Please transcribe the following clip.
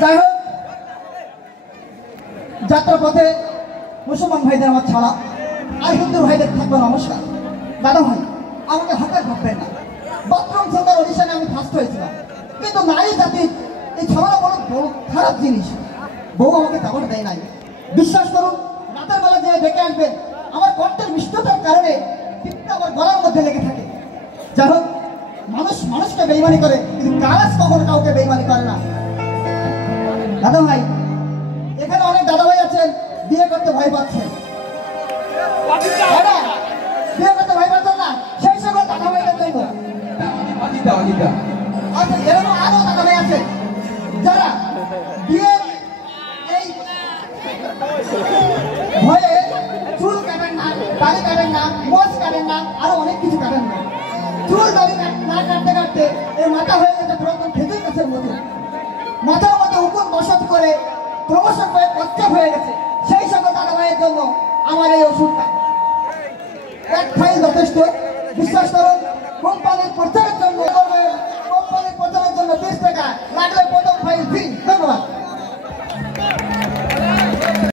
যাই হোক, যাত্রা পথে মুসলমান ভাইদের আমার ছাড়া আর হিন্দু ভাইদের থাকবে নমস্কার। দাদা ভাই, আমাকে হাতে ভাববেন না। বাথরুম সিঙ্গার অডিশনে আমি ফার্স্ট হয়েছিলাম, কিন্তু নারী জাতির এই ঝামেলা বড় বড় খারাপ জিনিস। বউ আমাকে তেমন দেয় নাই। বিশ্বাস করুন, রাতের বেলা যে ডেকে আনবেন, আমার কণ্ঠের মিষ্টতার কারণে টিপটা আমার গলার মধ্যে লেগে থাকে। যাই হোক, মানুষ মানুষকে বেইমানি করে, কিন্তু কাজ কখনো কাউকে বেইমানি করে না। দাদা ভাই, এখানে অনেক দাদা ভাই আছেন বিয়ে করতে ভয় পাচ্ছেন। বিয়ে করতে ভয় পাচ্ছেন না, সেই সকল দাদা ভাইদের জন্য আচ্ছা, এরকম আরো দাদা ভাই আছে যারা বিয়ের এই ভয়ে চুল কাটেন না, দাড়ি কাটেন না, মোজ কাটেন না, আরো অনেক কিছু কাটেন না। চুল দাড়ি না কাটতে কাটতে এই মাথা হয়ে গেছে পুরাতন খেজুর গাছের মতো। মাথার মধ্যে উকুন বসত করে প্রমোশন হয়ে কচ্ছপ হয়ে গেছে। সেই সকল দাদা ভাইয়ের জন্য আমার এই ওষুধটা এক ফাইল যথেষ্ট। বিশ্বাস করুন, কোম্পানির প্রত্যেক